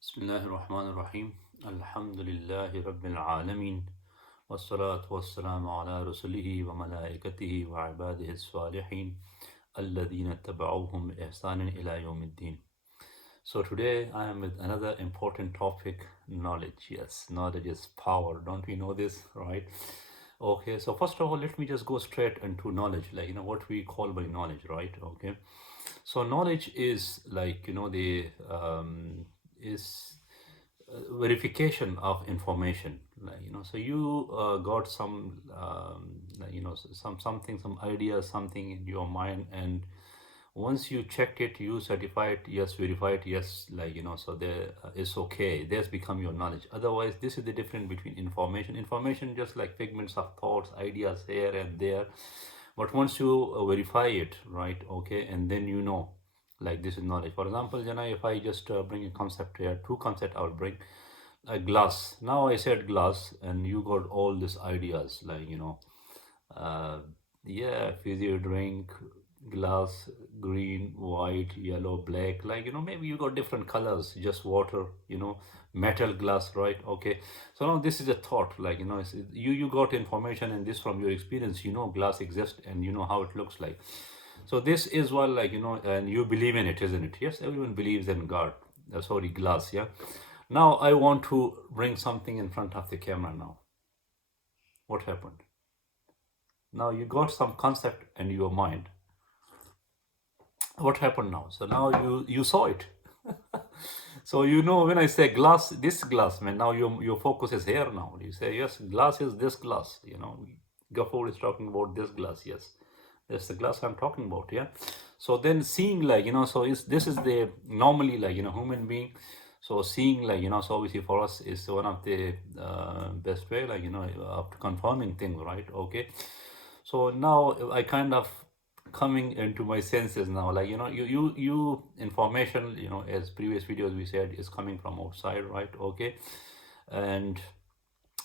Bismillahir Rahmanir Rahim. Alhamdulillahi Rabbil Alameen. Wassalatu wassalamu ala rasulihi wa malaikatihi wa ibadihi salihin. Alladhina taba'uhum bi ihsanin ila yawmiddin. So today I am with another important topic, knowledge. Yes, knowledge is power. Don't we know this, right? Okay, so first of all, let me just go straight into knowledge, what we call by knowledge, right? Okay, so knowledge is is verification of information, so you got some some idea, something in your mind, and once you checked it, you certified yes, verified yes, so there it's okay, there's become your knowledge. Otherwise, this is the difference between information just like figments of thoughts, ideas here and there. But once you verify it, right, okay, and then you know, like, this is knowledge. For example, Jana, if I just bring a concept here, two concept I will bring. A glass, now I said glass, and you got all these ideas, uh, yeah, fizzy drink, glass, green, white, yellow, black, maybe you got different colors, just water, metal glass, right? Okay, so now this is a thought, you got information and this from your experience, glass exists and you know how it looks like. So this is what, and you believe in it, isn't it? Yes, everyone believes in God. Sorry, glass. Yeah. Now I want to bring something in front of the camera now. What happened? Now you got some concept in your mind. What happened now? So now you saw it. So when I say glass, this glass, man, now your focus is here now. You say yes, glass is this glass. Gafoor is talking about this glass. Yes, that's the glass I'm talking about. Yeah. So then seeing, so this is the normally, human being. So seeing, so obviously for us is one of the best way, of confirming things, right? Okay. So now I kind of coming into my senses now, you information, as previous videos we said, is coming from outside, right? Okay. And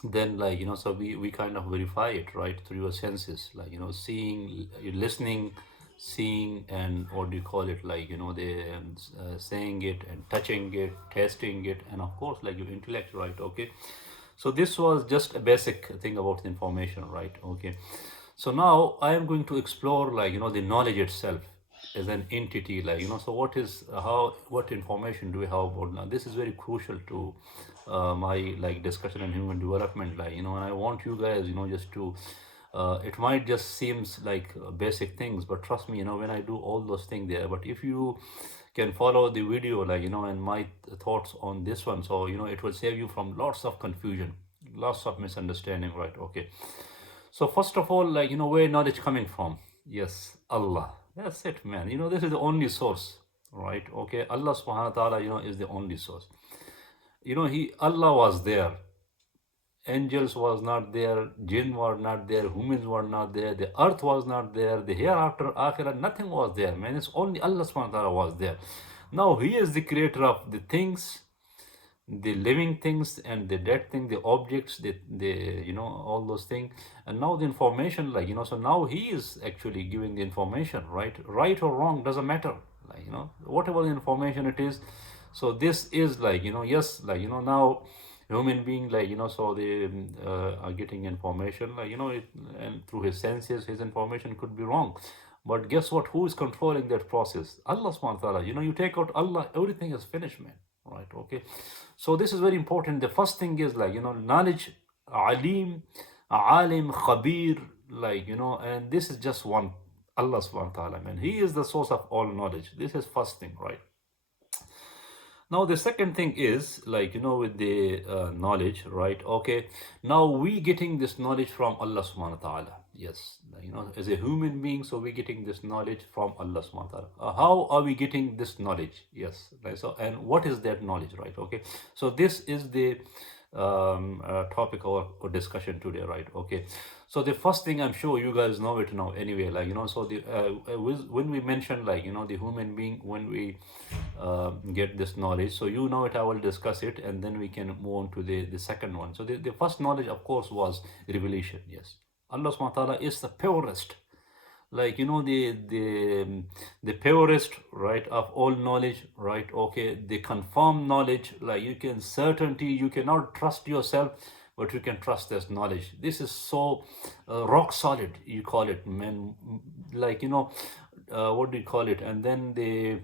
then, so we kind of verify it, right, through your senses, seeing, listening, seeing, and what do you call it, the saying it and touching it, tasting it, and of course your intellect, right? Okay. So this was just a basic thing about the information, right? Okay. So now I am going to explore, the knowledge itself as an entity, so what information do we have about now? This is very crucial to my discussion on human development, and I want you guys, just to it might just seems like basic things, but trust me, when I do all those things there, but if you can follow the video, and my thoughts on this one, so it will save you from lots of confusion, lots of misunderstanding, right? Okay. So first of all, where knowledge coming from? Yes, Allah. That's it, man. This is the only source, right? Okay, Allah subhanahu wa ta'ala, is the only source. Allah was there. Angels was not there, jinn were not there, humans were not there, the earth was not there, the hereafter, akhirah, nothing was there, man. It's only Allah subhanahu wa ta'ala was there. Now He is the creator of the things, the living things and the dead thing, the objects, the all those things. And now the information, so now He is actually giving the information, right or wrong, doesn't matter, whatever the information it is. So this is yes, now human being, so they are getting information, and through his senses, his information could be wrong. But guess what? Who is controlling that process? Allah subhanahu wa ta'ala. You take out Allah, everything is finished, man. Right? Okay. So this is very important. The first thing is knowledge, alim, alim, khabir, and this is just one, Allah subhanahu wa ta'ala, man. He is the source of all knowledge. This is first thing, right? Now the second thing is with the knowledge, right? Okay. Now we getting this knowledge from Allah subhanahu wa ta'ala. Yes, as a human being, so we getting this knowledge from Allah subhanahu wa ta'ala. How are we getting this knowledge? Yes, so, and what is that knowledge, right? Okay. So this is the topic of our discussion today, right? Okay. So the first thing, I'm sure you guys know it now anyway, so the when we mention the human being, when we get this knowledge, so it, I will discuss it, and then we can move on to the second one. So the first knowledge, of course, was revelation. Yes, Allah subhanahu wa ta'ala is the purest, like the purest, right, of all knowledge, right, okay, the confirmed knowledge, like you can certainty, you cannot trust yourself, but you can trust this knowledge. This is so rock solid, you call it, man, like what do you call it, and then the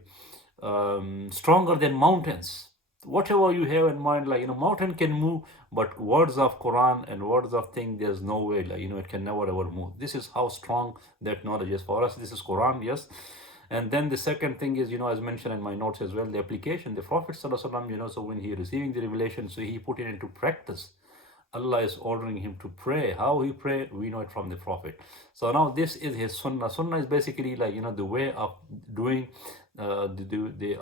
stronger than mountains. Whatever you have in mind, like mountain can move, but words of Quran and words of thing, there's no way, like it can never ever move. This is how strong that knowledge is for us. This is Quran, yes. And then the second thing is, as mentioned in my notes as well, the application. The Prophet Sallallahu Alaihi Wasallam, so when he receiving the revelation, so he put it into practice. Allah is ordering him to pray. How he pray, we know it from the Prophet. So now this is his Sunnah. Sunnah is basically like the way of doing the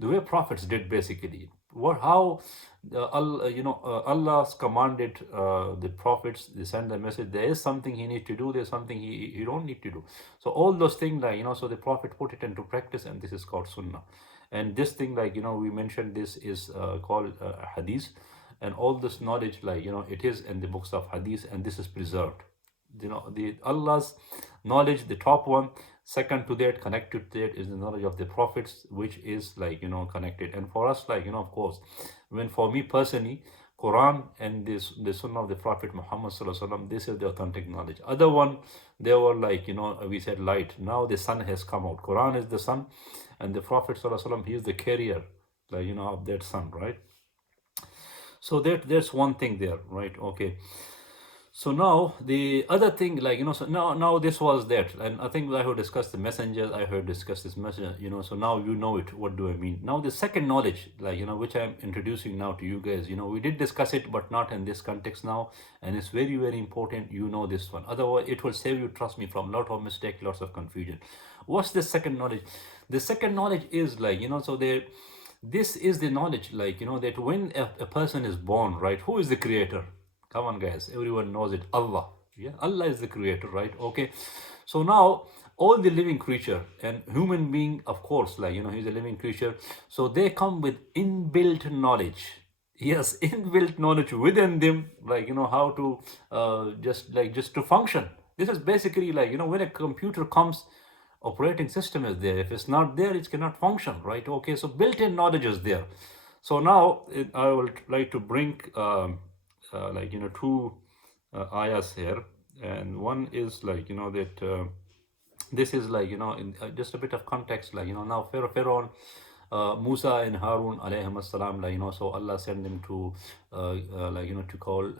way prophets did basically. What how Allah Allah's commanded the prophets. They send the message. There is something he needs to do. There's something he don't need to do. So all those things, like so the Prophet put it into practice, and this is called Sunnah. And this thing, like we mentioned, this is called Hadees. And all this knowledge, like it is in the books of Hadees, and this is preserved. The Allah's knowledge, the top one. Second to that, connected to that, is the knowledge of the prophets, which is like connected. And for us, like of course, when for me personally, Quran and the Sunnah of the Prophet Muhammad Sallallahu Alaihi Wasallam, this is the authentic knowledge. Other one, they were like we said light. Now the sun has come out. Quran is the sun, and the Prophet Sallallahu Alaihi Wasallam, he is the carrier, like of that sun, right? So there's one thing there, right? Okay. So now the other thing, like so now this was that, and I think I have discussed the messengers. I have discussed this messenger, So now you know it. What do I mean? Now the second knowledge, like which I'm introducing now to you guys. We did discuss it, but not in this context now, and it's very very important. This one. Otherwise, it will save you. Trust me, from lot of mistake, lots of confusion. What's the second knowledge? The second knowledge is like so there. This is the knowledge, like that when a person is born, right, who is the creator? Come on guys, everyone knows it. Allah. Yeah, Allah is the creator, right? Okay. So now all the living creature and human being, of course, like he's a living creature, so they come with inbuilt knowledge. Yes, inbuilt knowledge within them, like how to just to function. This is basically like when a computer comes, operating system is there. If it's not there, it cannot function, right? Okay, so built-in knowledge is there. So now I will like to bring two ayahs here, and one is like that this is like in just a bit of context, like now Pharaoh, Musa and Harun alayhim salam, like so Allah sent them to to call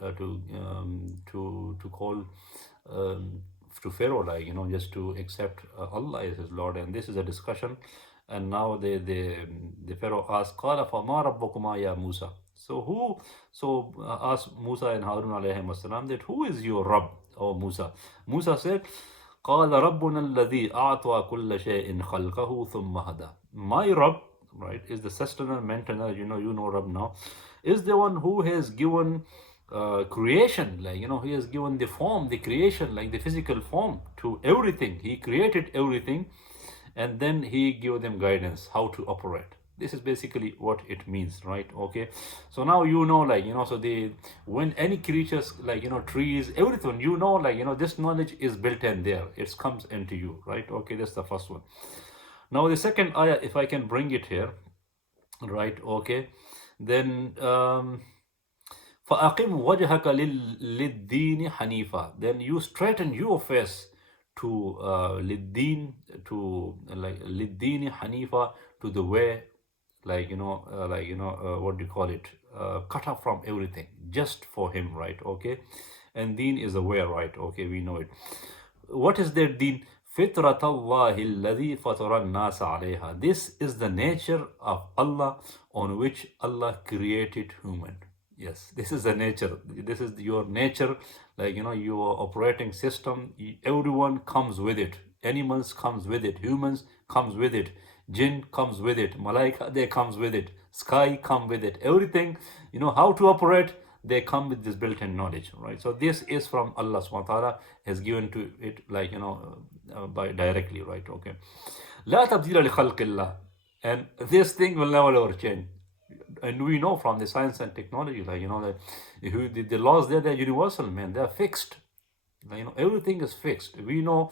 to call to Pharaoh, like just to accept Allah as his Lord. And this is a discussion. And now the Pharaoh asked, "Qala fama rabbukuma ya Musa." So asked Musa and Harun alayhim salam that who is your Rabb, O Musa? Musa said, "قال ربنا الذي أعطى كل شيء خلقه ثم هدى." My Rabb, right, is the sustainer, maintainer. You know Rabb now, is the one who has given creation, like he has given the form, the creation, like the physical form to everything. He created everything, and then he gave them guidance how to operate. This is basically what it means, right? Okay. So now like so the when any creatures, like trees, everything, like this knowledge is built in there. It comes into you, right? Okay, that's the first one. Now the second ayah, if I can bring it here, right? Okay, then فَأَقِمْ وَجْهَكَ لِلدِّينِ حَنِيفًا. Then you straighten your face to لِلدِّينِ, to like لِلدِّينِ حَنِيفًا, to the way, like what do you call it, cut off from everything, just for him, right? Okay. And deen is the way, right? Okay, we know it. What is their deen? فِطْرَةَ اللَّهِ الَّذِي فَطَرَ النَّاسَ عَلَيْهَا. This is the nature of Allah on which Allah created human. Yes, this is the nature. This is your nature, like your operating system. Everyone comes with it. Animals comes with it. Humans comes with it. Jinn comes with it. Malaika, they comes with it. Sky come with it. Everything, how to operate, they come with this built-in knowledge, right? So this is from Allah subhanahu wa ta'ala, has given to it, like by directly, right? Okay. لا تبديل لخلق الله. And this thing will never ever change. And we know from the science and technology, like the laws there, they're universal, man. They're fixed. Everything is fixed. We know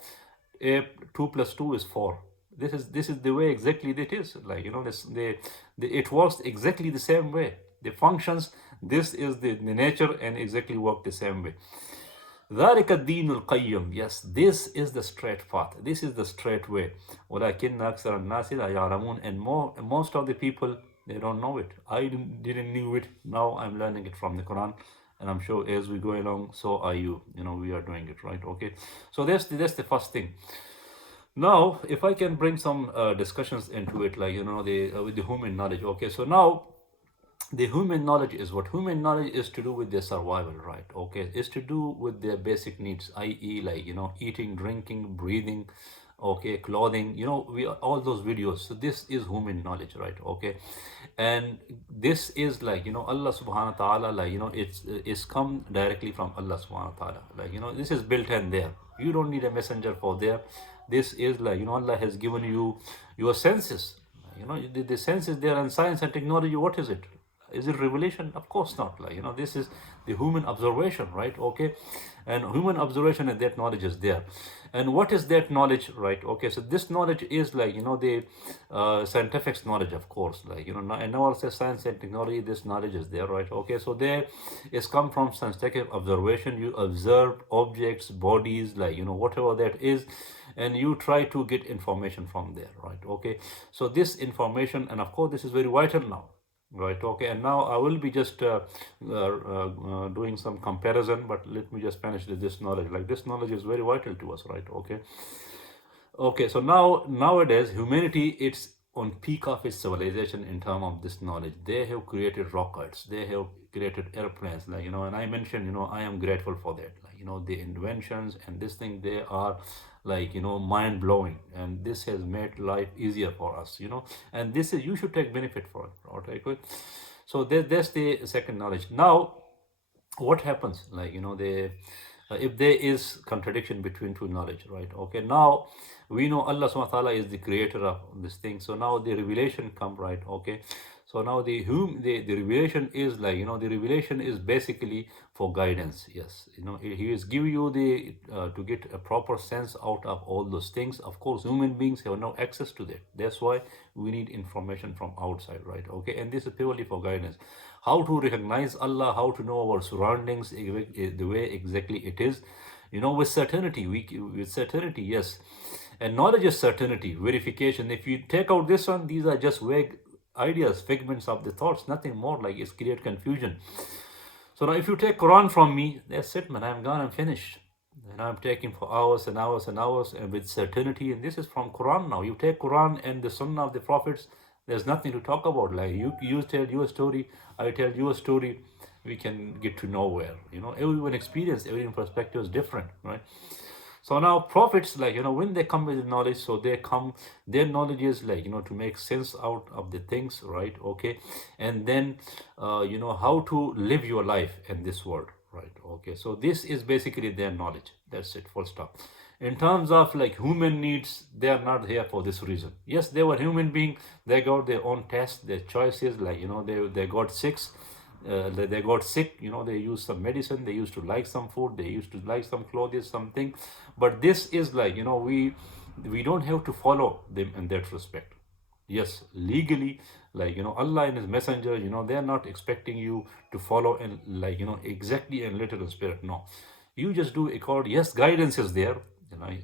a 2 plus 2 is 4. This is the way exactly it is. It works exactly the same way. The functions, this is the nature, and exactly work the same way. ذلك الدين القيم. Yes, this is the straight path. This is the straight way. ولكن أكثر الناس لا يعلمون. And most of the people, they don't know it. I didn't knew it. Now I'm learning it from the Quran, and I'm sure as we go along, so are you. We are doing it right. Okay. So that's the first thing. Now, if I can bring some discussions into it, with the human knowledge. Okay. So now, the human knowledge is what? Human knowledge is to do with their survival, right? Okay, is to do with their basic needs, i.e., eating, drinking, breathing, okay, clothing. We all those videos. So this is human knowledge, right? Okay, and this is Allah Subhanahu wa Taala, it's come directly from Allah Subhanahu wa Taala. This is built in there. You don't need a messenger for there. This is Allah has given you your senses. The senses there, and science and technology. What is it? Is it revelation? Of course not. This is the human observation, right? Okay, and human observation, and that knowledge is there. And what is that knowledge, right? Okay, so this knowledge is the scientific knowledge, of course. And now also science and technology, this knowledge is there, right? Okay, so there is come from scientific observation. You observe objects, bodies, whatever that is, and you try to get information from there, right? Okay, so this information, and of course this is very vital now. Right. Okay. And now I will be just doing some comparison, but let me just finish this knowledge. This knowledge is very vital to us. Right. Okay. Okay. So nowadays humanity, it's on peak of its civilization in terms of this knowledge. They have created rockets. They have created airplanes. And I mentioned, I am grateful for that. The inventions and this thing, they are mind blowing, and this has made life easier for us. And this is, you should take benefit for it. Okay. So that's the second knowledge. Now, what happens? If there is contradiction between two knowledge, right? Okay. Now we know Allah Subhanahu wa Taala is the creator of this thing. So now the revelation come, right? Okay. So now the revelation is the revelation is basically for guidance. Yes, he is giving you the to get a proper sense out of all those things. Of course, human beings have no access to that. That's why we need information from outside, right? Okay, and this is purely for guidance. How to recognize Allah, how to know our surroundings the way exactly it is, with certainty. With certainty, yes. And knowledge is certainty, verification. If you take out this one, these are just vague ideas, figments of the thoughts, nothing more. It's create confusion. So now if you take Quran from me, that's it, man. I'm gone, I'm finished. And I'm taking for hours and hours and hours, and with certainty. And this is from Quran now. You take Quran and the Sunnah of the Prophets, there's nothing to talk about. You tell your story, I tell your story, we can get to nowhere. Everyone experience, every perspective is different, right? So now prophets, when they come with knowledge, so they come, their knowledge is to make sense out of the things, right? Okay. And then, how to live your life in this world, right? Okay. So this is basically their knowledge. That's it, full stop. In terms of human needs, they are not here for this reason. Yes, they were human being. They got their own tests, their choices, they got sick. They got sick, they used some medicine, they used to like some food, they used to like some clothes, something. But this is we don't have to follow them in that respect. Yes, legally, Allah and His Messenger, they are not expecting you to follow and exactly in literal spirit. No, you just do according. Yes, guidance is there.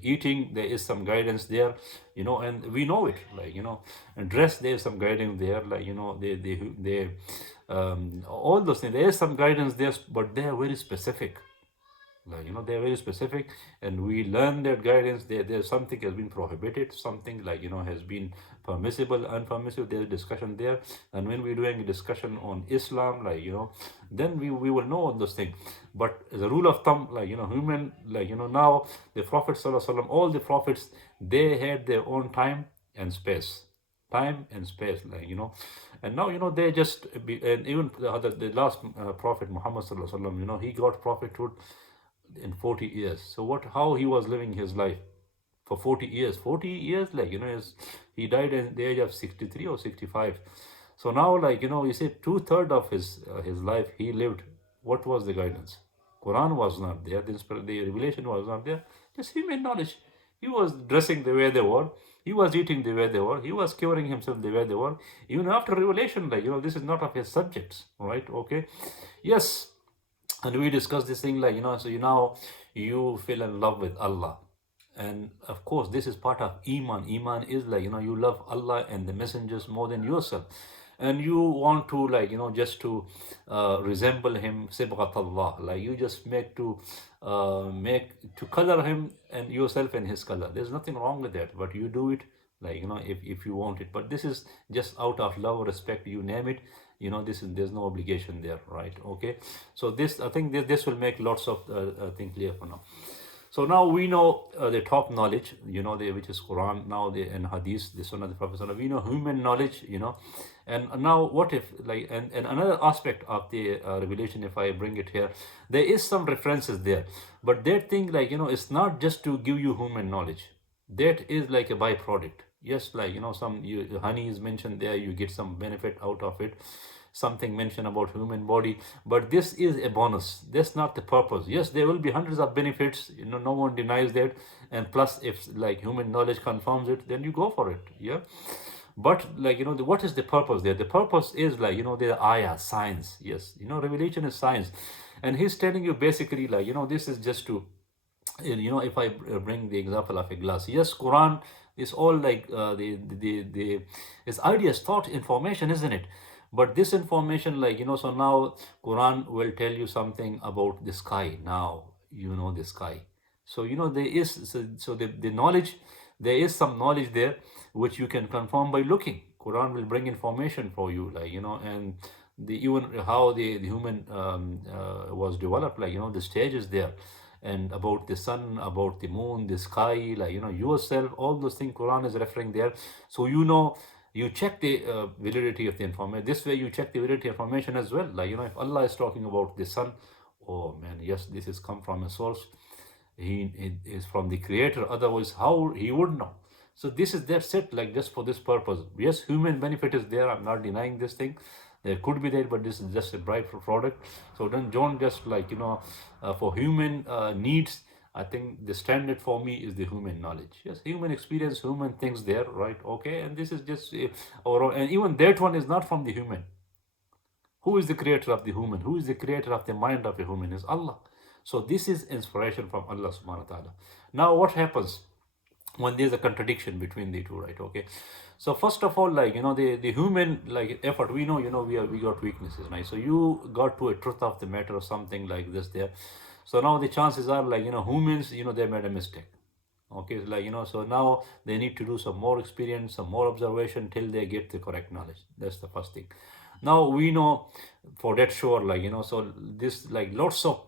Eating, there is some guidance there, and we know it. And dress, there is some guidance there. They all those things. There is some guidance there, but they are very specific. They're very specific, and we learn that guidance. There's something has been prohibited, something has been permissible, unpermissible. There's discussion there, and when we're doing a discussion on Islam, then we will know all those things. But as a rule of thumb, human, now the Prophet Sallallahu Alaihi Wasallam, all the prophets, they had their own time and space. Time and space, and now they just and even the last prophet Muhammad Sallallahu Alaihi Wasallam, he got prophethood in 40 years. So how he was living his life for 40 years. 40 years, he died at the age of 63 or 65. So now, you say 2/3 of his life he lived. What was the guidance? Quran was not there, the revelation was not there, just human knowledge. He was dressing the way they were, he was eating the way they were, he was curing himself the way they were, even after revelation, like, this is not of his subjects, right? Okay. Yes. And we discussed this thing, like, so you fell in love with Allah. And of course, this is part of Iman. Iman is like, you love Allah and the messengers more than yourself. And you want to, like, just to resemble him, sibghat Allah. Like, you just make to color him and yourself in his color. There's nothing wrong with that, but you do it, like, if you want it. But this is just out of love, respect, you name it. There's no obligation there, right? Okay. So this, I think this will make lots of things clear for now. So now we know the top knowledge, which is Quran, now and Hadees, the Sunnah of the Prophet. We know human knowledge, and now what if, like, and another aspect of the revelation, if I bring it here, there is some references there, but that thing, like, it's not just to give you human knowledge. That is like a byproduct. Yes, like, honey is mentioned there, you get some benefit out of it. Something mentioned about human body, but this is a bonus. That's not the purpose. Yes, there will be hundreds of benefits, no one denies that, and plus, if, like, human knowledge confirms it, then you go for it. Yeah. But, like, what is the purpose there? The purpose is, like, the ayah, science. Yes, revelation is science, and he's telling you basically, like, this is just to, if I bring the example of a glass. Yes, Quran is all like the its ideas, thought, information, isn't it? But this information, like, so now Quran will tell you something about the sky. Now the sky. So there is, so the knowledge, there is some knowledge there which you can confirm by looking. Quran will bring information for you, like, and even how the human was developed, like, the stages there, and about the sun, about the moon, the sky, like, yourself, all those things Quran is referring there. So you check the validity of the information. This way you check the validity of information as well. Like, if Allah is talking about the sun, oh man, yes, this is come from a source. He is from the creator. Otherwise, how he would know? So this is, that's it, like, just for this purpose. Yes, human benefit is there. I'm not denying this thing. There could be there, but this is just a byproduct. So don't just, like, for human needs, I think the standard for me is the human knowledge. Yes, human experience, human things there, right? Okay, and this is just our own, and even that one is not from the human. Who is the creator of the human? Who is the creator of the mind of a human? Is Allah. So this is inspiration from Allah subhanahu wa ta'ala. Now what happens when there's a contradiction between the two, right? Okay. So first of all, like, the human, like, effort, we know, we got weaknesses, right? So you got to a truth of the matter or something like this there. So now the chances are, like, humans, they made a mistake. Okay, like, so now they need to do some more experience, some more observation till they get the correct knowledge. That's the first thing. Now we know for that sure, like, so this, like, lots of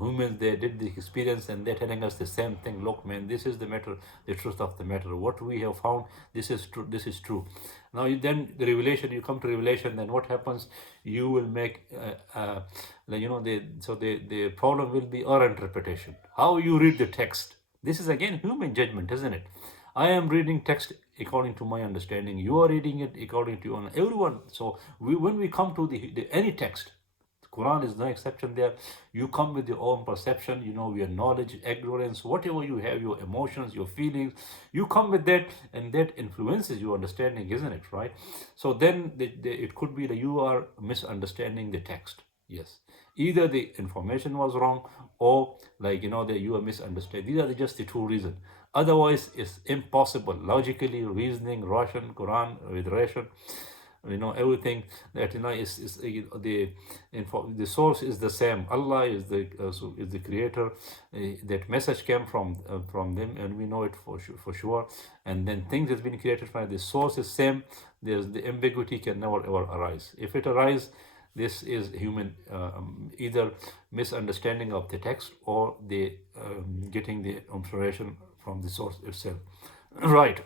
humans, they did the experience and they're telling us the same thing. Look, man, this is the matter, the truth of the matter. What we have found, this is true. This is true. Now then the revelation, you come to revelation, then what happens? You will make, the problem will be our interpretation. How you read the text. This is again human judgment, isn't it? I am reading text according to my understanding. You are reading it according to your, everyone. So when we come to any text, Quran is no exception there. You come with your own perception, your knowledge, ignorance, whatever you have, your emotions, your feelings. You come with that, and that influences your understanding, isn't it? Right? So then it could be that you are misunderstanding the text. Yes. Either the information was wrong, or, like, that you are misunderstanding. These are just the two reasons. Otherwise, it's impossible. Logically, reasoning, ration, Quran with ration, everything that, is the source is the same. Allah is the creator. That message came from them, and we know it for sure. And then things has been created from the source is same. There's the ambiguity can never ever arise. If it arises, this is human either misunderstanding of the text or the getting the information from the source itself. Right.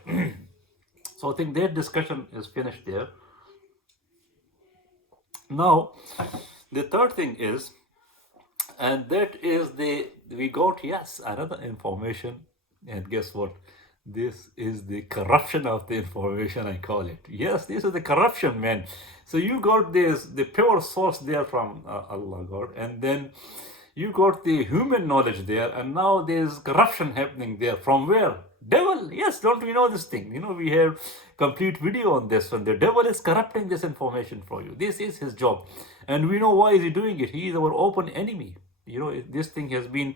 So I think that discussion is finished there. Now, the third thing is, and that is we got, yes, another information, and guess what? This is the corruption of the information, I call it. Yes, this is the corruption, man. So you got this, the pure source there from Allah, God, and then you got the human knowledge there, and now there's corruption happening there. From where? Devil. Yes, don't we know this thing? We have complete video on this one. The devil is corrupting this information for you. This is his job, and we know why is he doing it. He is our open enemy. This thing has been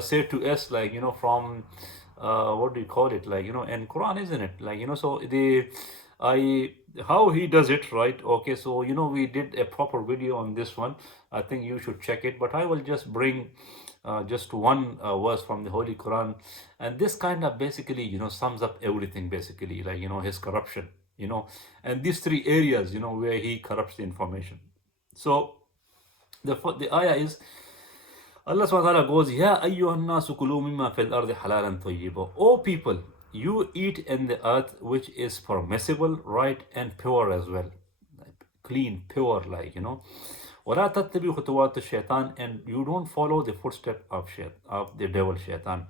said to us, like, from what do you call it, like, and Quran, isn't it, like, so the I how he does it, right? Okay, so we did a proper video on this one. I think you should check it, but I will just bring just one verse from the Holy Quran, and this kind of basically sums up everything, basically, like, his corruption, and these three areas where he corrupts the information. So the ayah is, Allah subhanahu wa ta'ala goes, Ya ayyuhan nasu kulu mimma fil ardi halalan tayyiba. O people, you eat in the earth which is permissible, right, and pure as well. Clean, pure, like, وَلَا تَتَّبِعُوا خُطُوَاتِ الشَّيْطَانِ, and you don't follow the footstep of the devil, shaitan.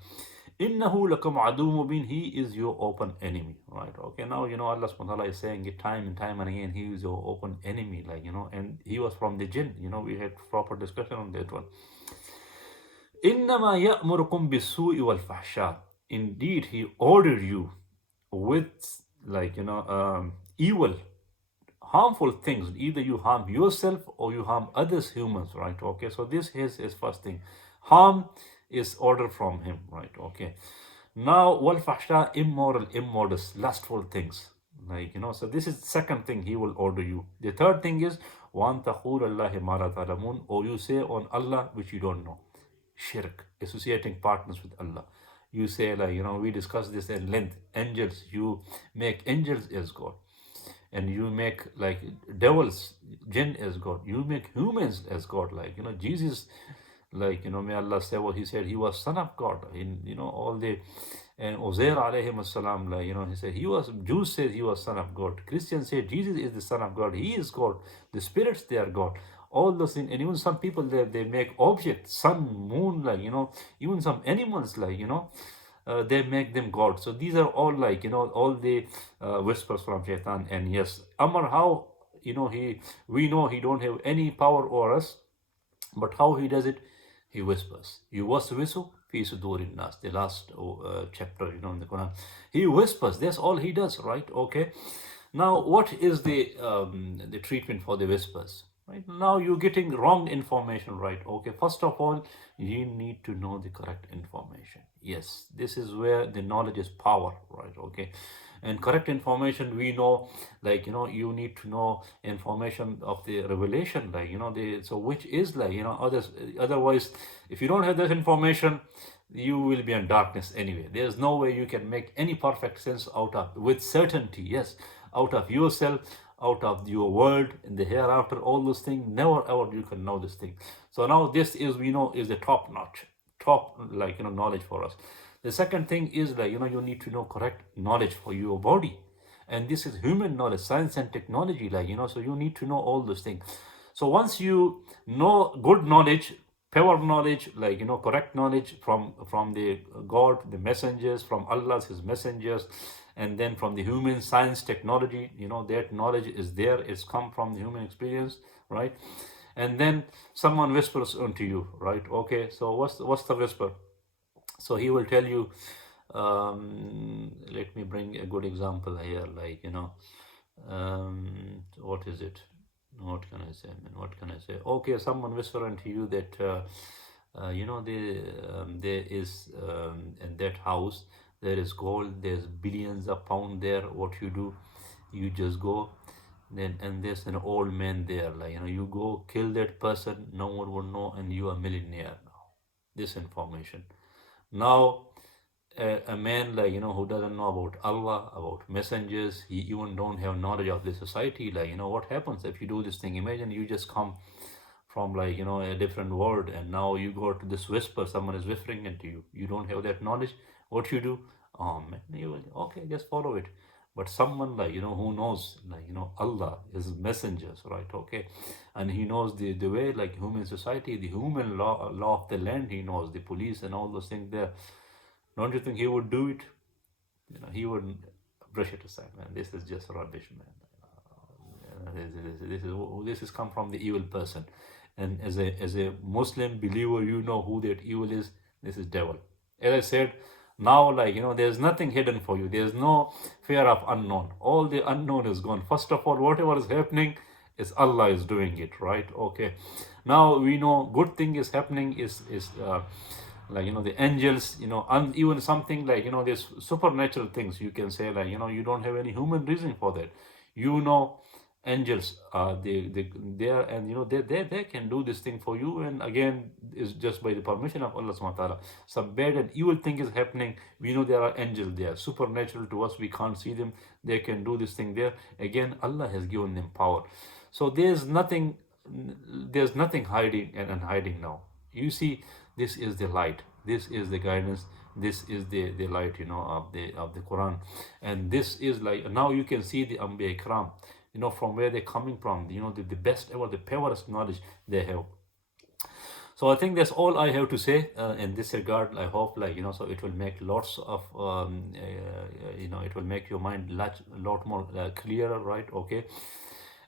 إِنَّهُ لَكُمْ عَدُوٌّ مُبِينٌ, he is your open enemy, right? Okay, now, Allah subhanahu wa ta'ala is saying it time and time and again, he is your open enemy, like, and he was from the jinn, we had proper discussion on that one. إِنَّمَا يَأْمُرُكُمْ بِالسُّوءِ وَالْفَحْشَاءِ, indeed, he ordered you with, like, evil, harmful things. Either you harm yourself or you harm others, humans, right? Okay, so this is his first thing. Harm is order from him, right? Okay. Now, wal fahsha, immoral, immodest, lustful things, like, so this is the second thing he will order you. The third thing is wan taqul allahi ma la ta'lamun, or you say on Allah which you don't know. Shirk, associating partners with Allah. You say, like, we discussed this at length. Angels, you make angels as God, and you make, like, devils, jinn as God. You make humans as God, like, Jesus, like, may Allah say what he said, he was son of God in, all the, and Uzair alayhi salam, like, he said he was, Jews said he was son of God, Christians say Jesus is the son of God, he is God, the spirits, they are God, all those things. And even some people, they make objects, sun, moon, like, even some animals, like, they make them God. So these are all, like, all the whispers from Shaitan. And yes, Amar, how, we know he don't have any power over us, but how he does it? He whispers. Yuwaswisu fi sudurin nas. The last chapter, in the Quran. He whispers. That's all he does, right? Okay. Now, what is the treatment for the whispers? Right now, you're getting wrong information, right? Okay. First of all, you need to know the correct information. Yes, this is where the knowledge is power, right? Okay. And correct information, we know, like, you need to know information of the revelation, like, so which is, like, others. Otherwise, if you don't have that information, you will be in darkness anyway. There's no way you can make any perfect sense out of, with certainty, yes, out of yourself, out of your world, in the hereafter, all those things, never ever you can know this thing. So now this is, we know, is the top notch, top, like, knowledge for us. The second thing is, like, you need to know correct knowledge for your body, and this is human knowledge, science and technology, like, so you need to know all those things. So once you know good knowledge, pure knowledge, like, correct knowledge from the God, the messengers, from Allah, his messengers, and then from the human science technology, that knowledge is there, it's come from the human experience, right? And then someone whispers unto you, right? Okay, so what's the whisper? So he will tell you, let me bring a good example here, like, what is it? What can I say, man? What can I say? Okay, someone whispering to you that, there is, in that house, there is gold, there's billions of pounds there. What you do? You just go, then, and there's an old man there, like, you go kill that person, no one will know, and you are a millionaire now. This information. Now, a man, like, who doesn't know about Allah, about messengers, he even don't have knowledge of the society, like, what happens if you do this thing? Imagine you just come from, like, a different world, and now you go to this whisper, someone is whispering into you, you don't have that knowledge. What you do? Oh man, you will, okay, just follow it. But someone, like, who knows, like, Allah, his messengers, right? Okay, and he knows the way, like, human society, the human law of the land, he knows the police and all those things there. Don't you think he would do it? he wouldn't brush it aside, man. This is just rubbish, man. This is come from the evil person, and as a Muslim believer, you know who that evil is. This is devil. As I said, now, like, there's nothing hidden for you. There's no fear of unknown. All the unknown is gone. First of all, whatever is happening is Allah is doing it, right? Okay. Now we know good thing is happening is like, the angels, and even something like, there's supernatural things, you can say, like, you don't have any human reason for that. Angels, they are, and they can do this thing for you, and again, is just by the permission of Allah subhanahu wa ta'ala. Some bad and evil thing is happening, we know there are angels, they are supernatural to us, we can't see them, they can do this thing there. Again, Allah has given them power. So there's nothing hiding and hiding now. You see, this is the light, this is the guidance, this is the light, of the Quran. And this is like, now you can see the Anbiya Ikram, from where they're coming from, the best ever, the purest knowledge they have. So I think that's all I have to say in this regard. I hope, like, so it will make lots of it will make your mind lot more clearer, right? Okay.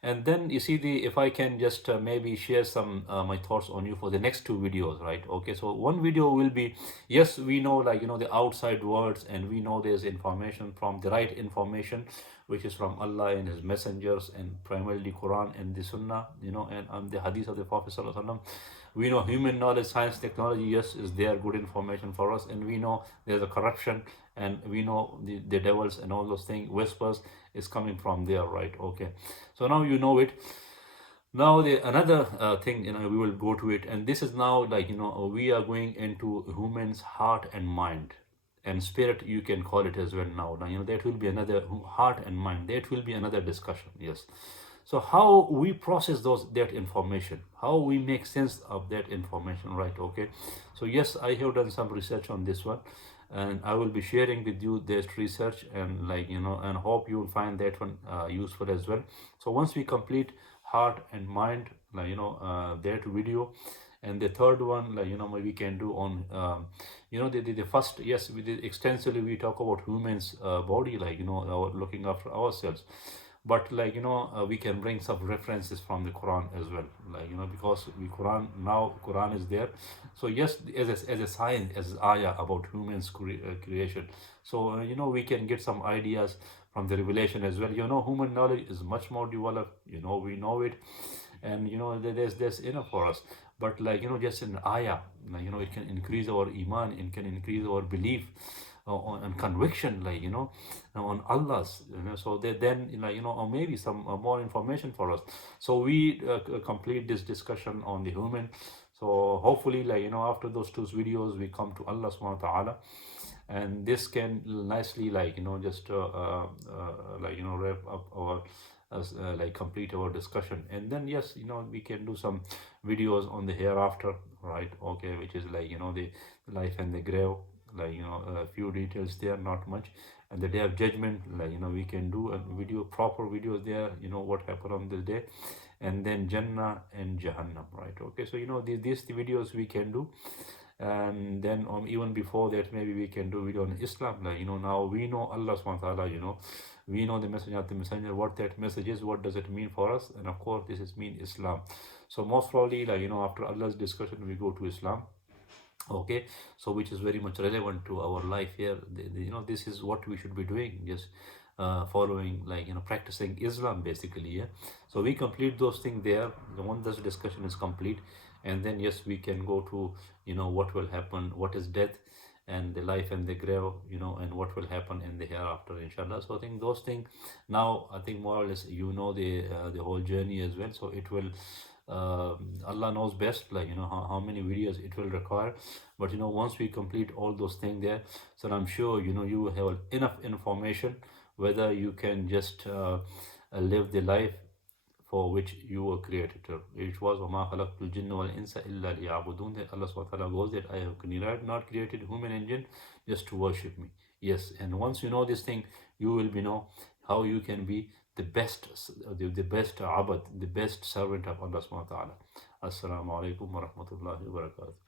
And then you see, if I can just maybe share some my thoughts on you for the next two videos, right? Okay, so one video will be, yes, we know, like, the outside words, and we know there's information from the right information, which is from Allah and His messengers, and primarily Quran and the Sunnah, and the Hadees of the Prophet Sallallahu Alaihi Wasallam. We know human knowledge, science, technology, yes, is there good information for us, and we know there's a corruption, and we know the devils and all those things, whispers is coming from there, right? Okay, so now you know it. Now the another thing, we will go to it, and this is now, like, we are going into humans' heart and mind and spirit, you can call it as well. Now that will be another heart and mind, that will be another discussion. Yes. So how we process that information, how we make sense of that information, right? Okay, so yes, I have done some research on this one, and I will be sharing with you that research, and, like, and hope you will find that one useful as well. So once we complete heart and mind, like, that video, and the third one, like, we can do on the first, yes, we did extensively, we talk about humans body, like, looking after ourselves. But, like, we can bring some references from the Quran as well, like, because Quran is there. So yes, as a science, as ayah about humans creation. So we can get some ideas from the revelation as well. Human knowledge is much more developed, we know it, and there's enough for us. But, like, just an ayah, like, it can increase our iman, it can increase our belief and conviction, like, on Allah's, so then, like, or maybe some more information for us. So we complete this discussion on the human. So hopefully, like, after those two videos, we come to Allah subhanahu wa ta'ala, and this can nicely, like, just like, wrap up our like, complete our discussion. And then, yes, we can do some videos on the hereafter, right? Okay, which is, like, the life and the grave, like, a few details there, not much. And the day of judgment, like, we can do a video, proper videos there, what happened on this day. And then Jannah and Jahannam, right? Okay, so these the videos we can do. And then even before that, maybe we can do video on Islam, like, now we know Allah subhanahu wa ta'ala, we know the message of the messenger, what that message is, what does it mean for us, and of course this is mean Islam. So most probably, like, after Allah's discussion, we go to Islam. Okay, so which is very much relevant to our life here. This is what we should be doing, just following, like, practicing Islam, basically. Yeah, so we complete those things there. Once this discussion is complete, and then, yes, we can go to what will happen, what is death, and the life and the grave, and what will happen in the hereafter, inshallah. So I think those things, now I think more or less the whole journey as well. So it will Allah knows best, like, how many videos it will require. But once we complete all those things there, so I'm sure you will have enough information whether you can just live the life for which you were created. It was وَمَا خَلَقْتُ الْجِنَّ وَالْإِنسَ إِلَّا لِيَعْبُدُونَ, that Allah subhanahu wa ta'ala goes that I have not created human and jinn just to worship me. Yes, and once you know this thing, you will know how you can be the best abad, the best servant of Allah subhanahu wa ta'ala. Assalamu alaikum wa rahmatullahi wa barakatuh.